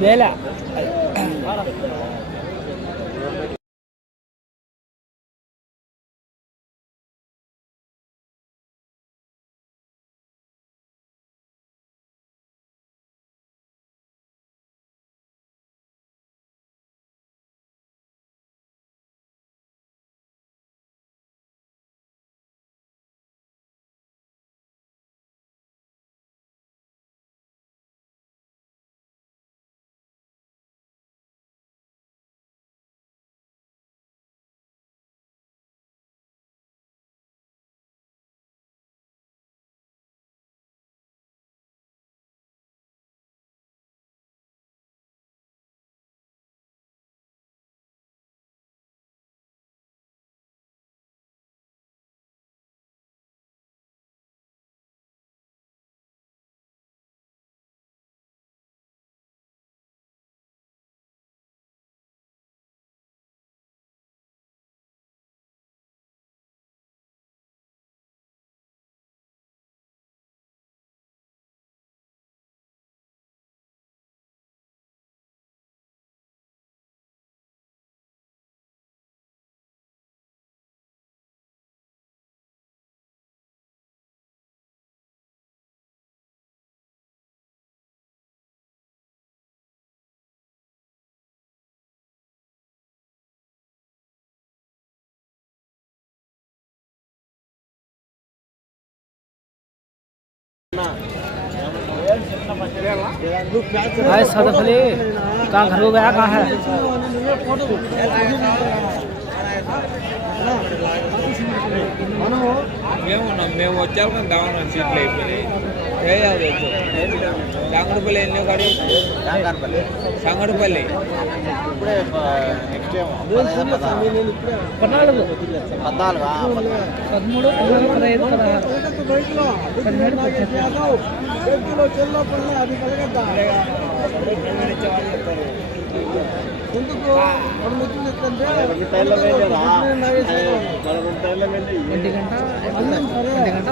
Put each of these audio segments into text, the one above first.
لا لا. వేల भाई सदफली कहाँ घर को गया कहाँ है మేమున్నాం మేము వచ్చాక కావాలి సీట్లు అయిపోయి వేయాలి సంగడిపల్లి ఎన్ని కాడి సంగడిపల్లి పద్నాలుగు పదమూడు పదహైదు ఒంటి గంట ఒంటి గంట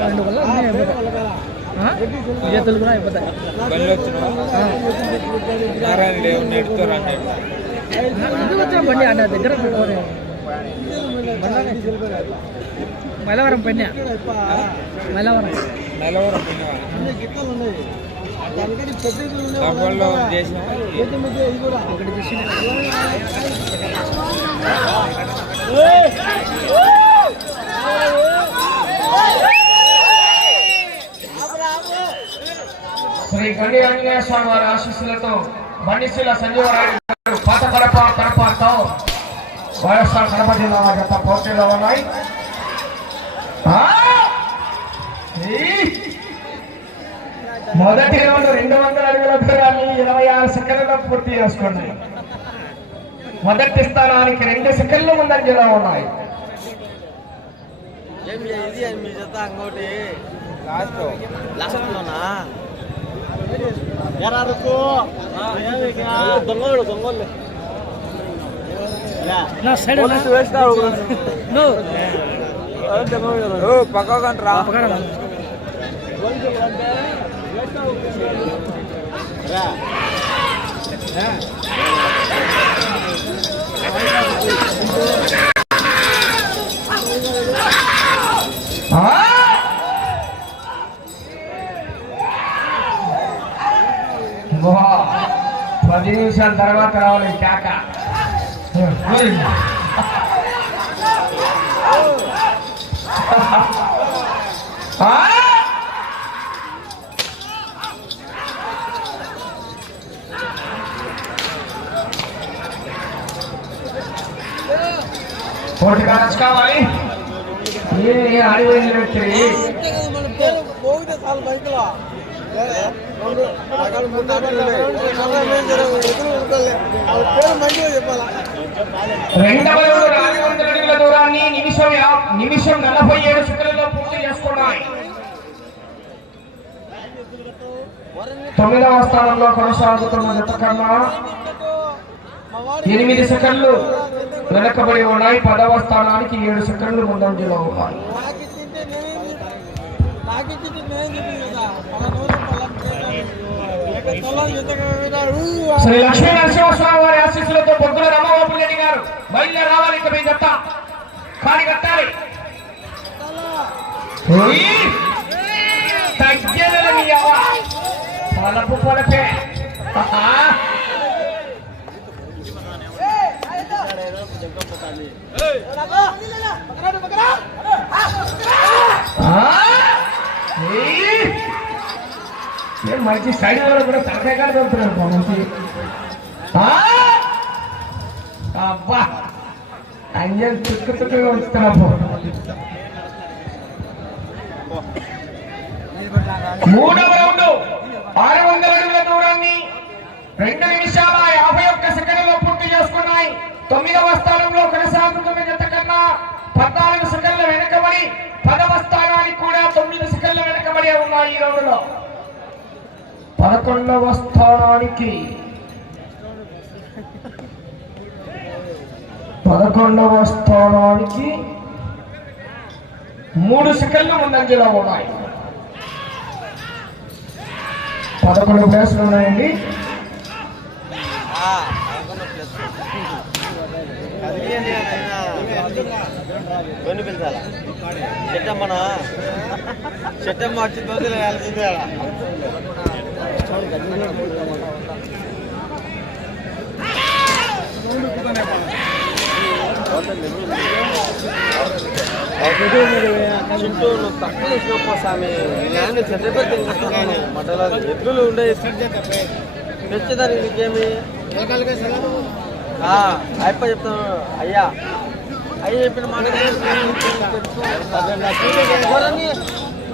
రెండు వల్ల? విజేతలు కూడా అయిపోతాయి. ఎందుకు వచ్చా బండి అన్న దగ్గర మైలవరం పెన్య మైలవరం. చేసిన ఒకటి మరి గండి ఆంజనేయ స్వామి వారి ఆశీస్సులతో బండిశీల సంజీవరాయుడు గారు పాత కడప కడపతో వైఎస్ఆర్ కడప జిల్లా వారి పోటీలో ఉన్నాయి. మొదటి రౌండ్ రెండు వందల అడుగుల దూరాన్ని ఇరవై ఆరు సెకండ్లలో పూర్తి చేసుకున్నాయి మొదటి స్థానానికి రెండు సెకండ్లు ముందంజలో ఉన్నాయి. ఇది మీ జత అంగోటి. లాస్ట్ లాస్ట్ లోనా ఎరారుకు దొంగలు దొంగలు నా సైడ్ నిమిషాల తర్వాత రావాలి కేక! కోటి కావచ్చు కావాలి ఏ వ్యక్తి రెండవ నాలుగు వందల అడుగుల దూరాన్ని నిమిషం నిమిషం నలభై ఏడు సెకండ్లలో పూర్తి చేసుకున్నాయి తొమ్మిదవ స్థానంలో కొనసాగుతున్న జత కన్నా ఎనిమిది సెకండ్లు వెనకబడి ఉన్నాయి పదవ స్థానానికి ఏడు సెకండ్లు ముందంజలో ఉన్నాయి శ్రీ లక్ష్మీ నరసింహస్వామి వారి ఆశీస్సులతో పొద్దున రామబాబు రెడ్డి గారు బయలుదేరి రావాలి ఇక మీ జత కాని కట్టాలి అవ్వ. పొలపు. ఆ? మంచి సైడ్ వాళ్ళు కూడా తలకాయ దొరుకుతున్నారు బా మంచి అబ్బా! అంజల్ తుక్కు తుక్కుగా ఉంచుతున్నా మూడవ రౌండ్ ఆరు వందల అడుగుల దూరాన్ని రెండు నిమిషాల యాభై ఒక్క సెకండ్లో పూర్తి చేసుకున్నాయి. తొమ్మిదవ స్థానంలో కొనసాగుతున్న జత కన్నా పద్నాలుగు సెకండ్ల వెనకబడి పదవ స్థానానికి కూడా తొమ్మిది సెకండ్ల వెనకబడి ఉన్నాయి ఈ రౌండ్లో. పదకొండవ స్థానానికి పదకొండవ స్థానానికి మూడు సెకండ్లు ముందంజలో ఉన్నాయి. పదకొండు ప్లేసులు ఉన్నాయండి. కొన్ని పిలిచాలా? చెట్టమ్మన? చెట్టమ్మ వచ్చి దోశలు వేయాల్సిందే ఆడ. చుట్టూ నువ్వు తక్కువ వేసినప్ప స్వామి నేను చెట్టు మటల ఎద్దులు ఉండే తెచ్చేదానికి నీకేమి ఆ, అయ్యప్ప చెప్తాను అయ్యా. అయ్య చెప్పిన మాట ఎవరని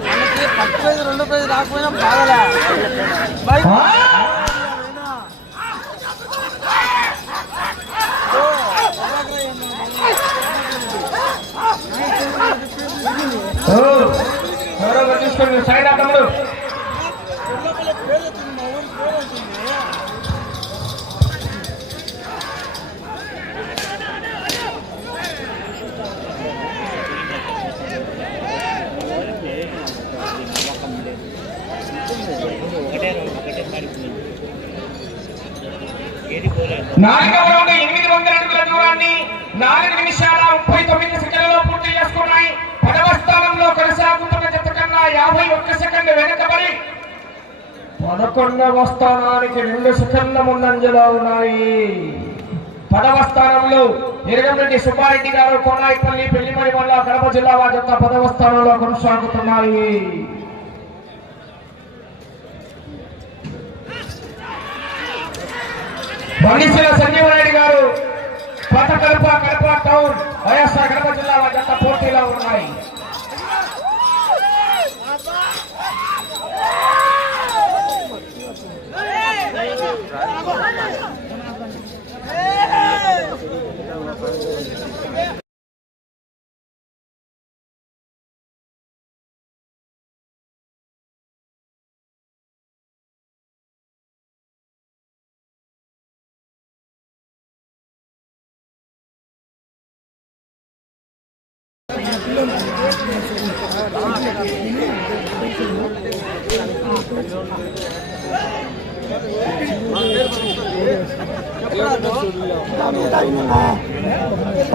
మనకి ఫస్ట్ ప్రైజ్ రెండో ప్రైజ్ రాకపోయినా బాధలే. నాలుగు నిమిషాల ముప్పై తొమ్మిది సెకండ్లలో పూర్తి చేసుకున్నాయి. పదవ స్థానంలో కొనసాగుతున్న జత కన్నా యాభై ఒక్క సెకండ్ వెనుకబడి పదకొండవ స్థానానికి రెండు సెకండ్ల ముందంజలో ఉన్నాయి. పదవ స్థానంలో ఎరగంరెడ్డి సుబ్బారెడ్డి గారు కోనాయిపల్లి పెళ్ళిమడి మండల కడప జిల్లా వారి యొక్క పదవ స్థానంలో కొనసాగుతున్నాయి. బండిశీల సంజీవరెడ్డి గారు పాత కడప కడప టౌన్ వైఎస్ఆర్ కడప జిల్లా జనతా యొక్క పోటీలో ఉన్నాయి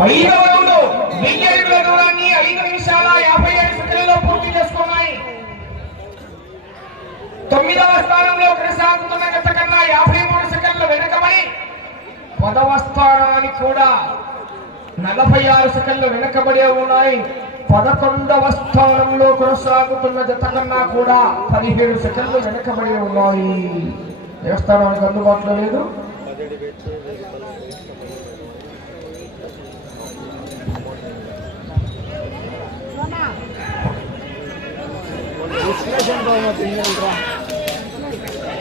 ఐదవ రౌండ్ వెయ్యి అడుగుల దూరాన్ని ఐదు నిమిషాల యాభై ఐదు సెకండ్లలో పూర్తి చేసుకున్నాయి. తొమ్మిదవ స్థానంలో కొనసాగుతున్న గత కన్నా యాభై మూడు సెకండ్లు వెనకబడి పదవ స్థానానికి కూడా నలభై ఆరు సెకండ్లు వెనకబడే ఉన్నాయి. పదకొండవ స్థానంలో కొనసాగుతున్న జత కన్నా కూడా పదిహేడు సెకండ్లు వెనకబడి ఉన్నాయి. దేవస్థానానికి అందుబాటులో లేదు.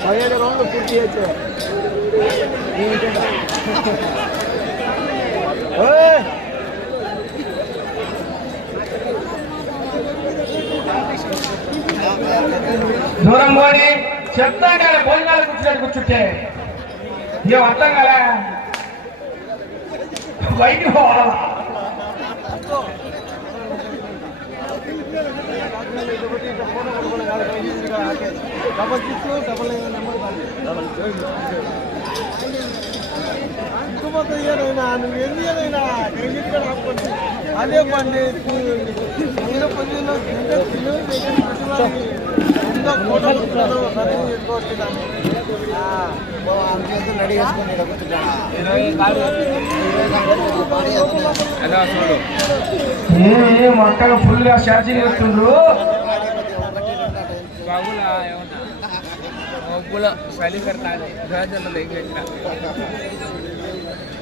పదిహేడు రౌండ్లు పూర్తి చేయొచ్చు దూరం పోని చెప్తా అంటే భోజనాలు కూర్చున్నట్టు కూర్చుంటే. ఏం అర్థం కదా బయటికి పోవాలా డబల్ సిక్స్ డబల్ నెంబర్ ఇంకొక నువ్వు అదే పండి నేను పొద్దున్న తింటే ఫోటోలు ఉంటాను సరే రెడీ వచ్చిందని అలా ఫుల్గా ఛార్జింగ్ పెడుతుండ్రు బాగులా పెడతాది రాజన్న దగ్గర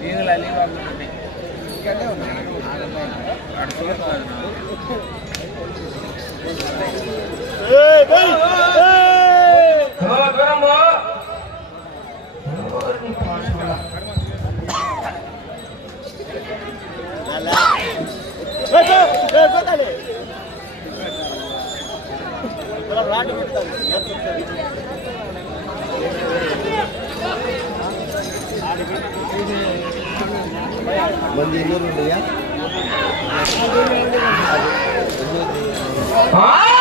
ఈగలు అల్లి బాగుంటుంది అటు చూస్తాను ఓ, దూరం పో. Mandiin dulu ya. Hah?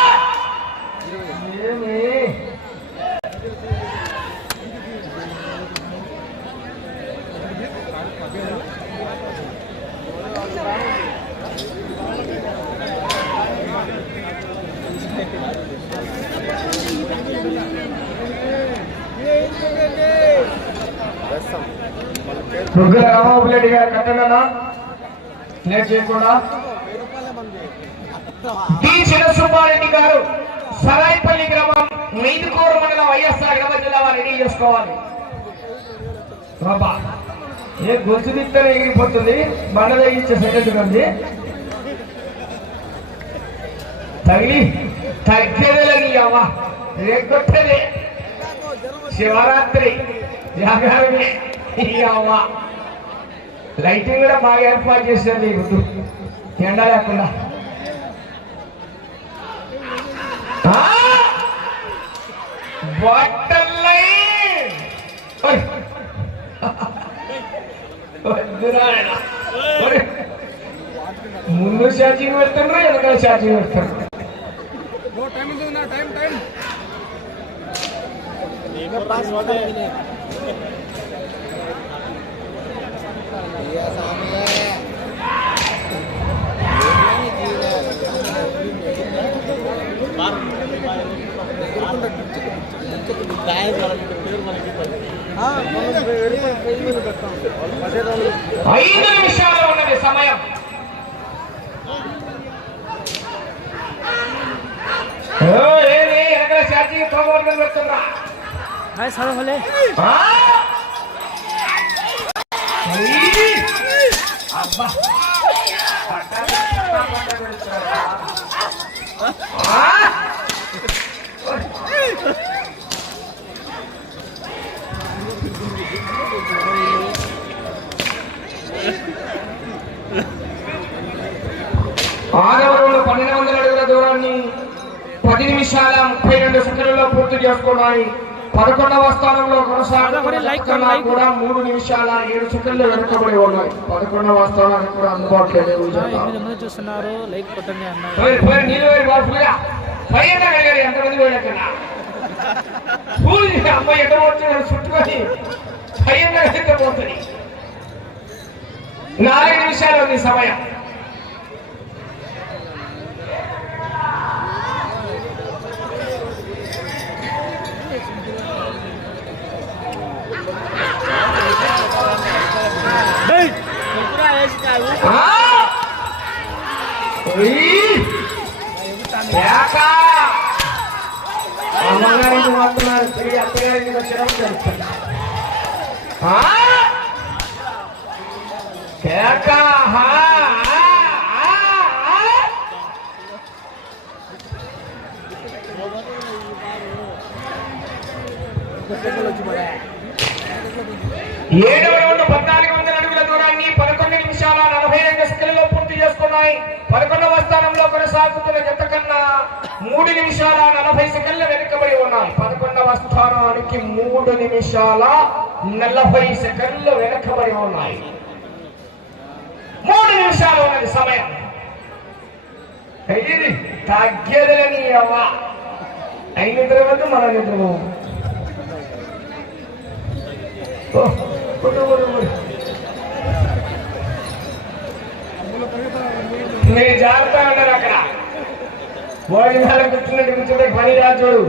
Durga Ramababu Reddy గారు కట్టడనా లేట్ చేయకుండా. టి చిన్నసుబ్బారెడ్డి గారు సరాయిపల్లి గ్రామం మీదుకూరు మండలం వైఎస్ఆర్ కడప జిల్లా వారు రెడీ చేసుకోవాలి. బాబా ఏ గొంతు తిత్తనే ఎగిరిపోతుంది? బండలో ఇచ్చే సెకండ్ ఉంది తగిలి తగ్గేదేలే నీ అవ్వ. రేగొట్టేదే. శివరాత్రి జాగరణే ఈ అవ్వ. లైటింగ్ కూడా బాగా ఏర్పాటు చేసింది గుర్తు ఎండ లేకుండా ఆ! బట్టలై ఓయ్! వద్దు నాయన. ఓయ్! ముందు ఛార్జింగ్ పెడుతుండ్రు వెనకాల ఛార్జింగ్ పెడుతుండ్రు టైం ఉంది టైం టైం ఐదు నిమిషాలు ఉన్నది సమయం ఓ, ఏమి వెనకాల ఛార్జింగ్ పోగొట్టుకుని పెడుతుండ్రా హాయ్ సార్ హోలే ఆ? పన్నెండు వందల అడుగుల దూరాన్ని పది నిమిషాల ముప్పై రెండు సెకండ్లలో పూర్తి చేసుకోవడానికి పదకొండవ స్థానంలో కొనసాగుతున్న కూడా మూడు నిమిషాల ఏడు సెకండ్లు వెనుకబడి ఉన్నాయి. పదకొండవ స్థానానికి కూడా అందుబాటులో లేవు చూస్తున్నారు లైక్ కొట్టండి అన్నారు. ఎంతమంది అమ్మాయి ఎక్కడ పోతున్నాడు? చుట్టుకొని పోతుంది నాలుగు నిమిషాలు ఉంది సమయం. అమ్మగారికి మాత్రమే తిరిగి అత్తగారికి వచ్చడం జరుగుతుంది. ఏడవ రౌండ్ పద్నాలుగు వందల అడుగుల దూరాన్ని పదకొండు నిమిషాల నలభై రెండు సెకండ్లలో ఉన్నాయి. పదకొండవ స్థానంలో కొనసాగుతున్న జత కన్నా మూడు నిమిషాల నలభై సెకండ్ల వెనుకబడి ఉన్నాయి పదకొండవ స్థానానికి మూడు నిమిషాల నలభై సెకండ్లు వెనుకబడి ఉన్నాయి. మూడు నిమిషాలు ఉన్నది సమయం. ఇది తగ్గేదని అవ్వా అయిన తర్వాత మన నిద్ర నేను ఓ, ఉండు, జాగ్రత్తగా ఉన్నారు అక్కడ. భోజనాలు కూర్చున్నట్టు కూర్చుంటే పని రాదు చూడు.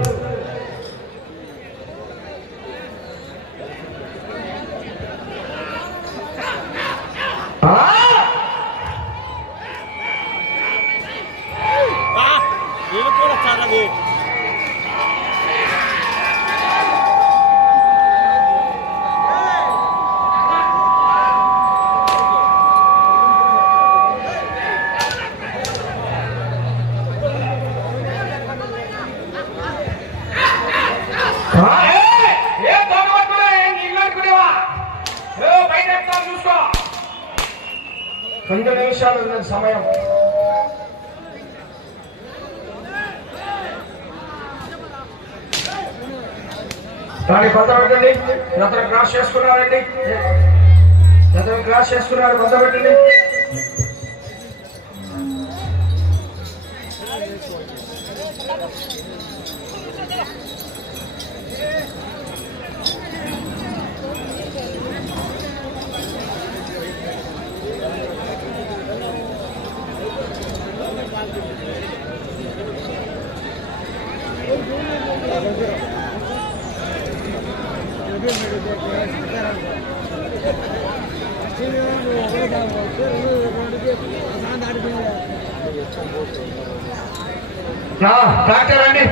రెండు నిమిషాలు ఉన్నది సమయం. దాన్ని భద్రపెట్టండి. పెట్టండి అతను క్రాస్ చేసుకున్నారండి. అతను క్రాస్ చేసుకున్నారు భద్రపెట్టండి. డాక్టర్ అండి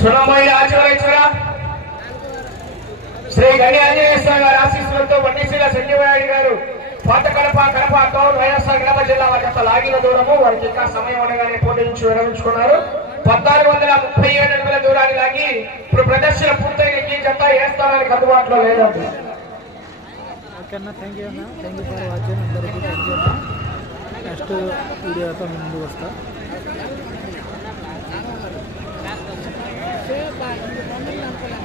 సునమయ్య ఆచరించరా శ్రీ గణి ఆంజనేయ స్వామి గారి ఆశీస్సులతో వన్యశీల సంజీవనాయుడు గారు పాత కడప కడప టౌన్ వైఎస్ఆర్ కడప జిల్లా వారి యొక్క లాగిన దూరము వారికి ఇంకా సమయం ఉండగానే పోటీ నుంచి విరమించుకున్నారు. పద్నాలుగు వందల ముప్పై ఏడు అడుగుల దూరాన్ని లాగి ఇప్పుడు ప్రదర్శన పూర్తయిన ఈ జత ఏ స్థానానికి అందుబాటులో లేదండి. అన్న థ్యాంక్ యూ అన్న. థ్యాంక్ యూ ఫర్ వాచింగ్ అందరికీ థ్యాంక్ యూ ಅಷ್ಟು ವಿಡಿಯೋ ಅಥವಾ ಮುಂದುವರಿಸ್ತಾ Thank.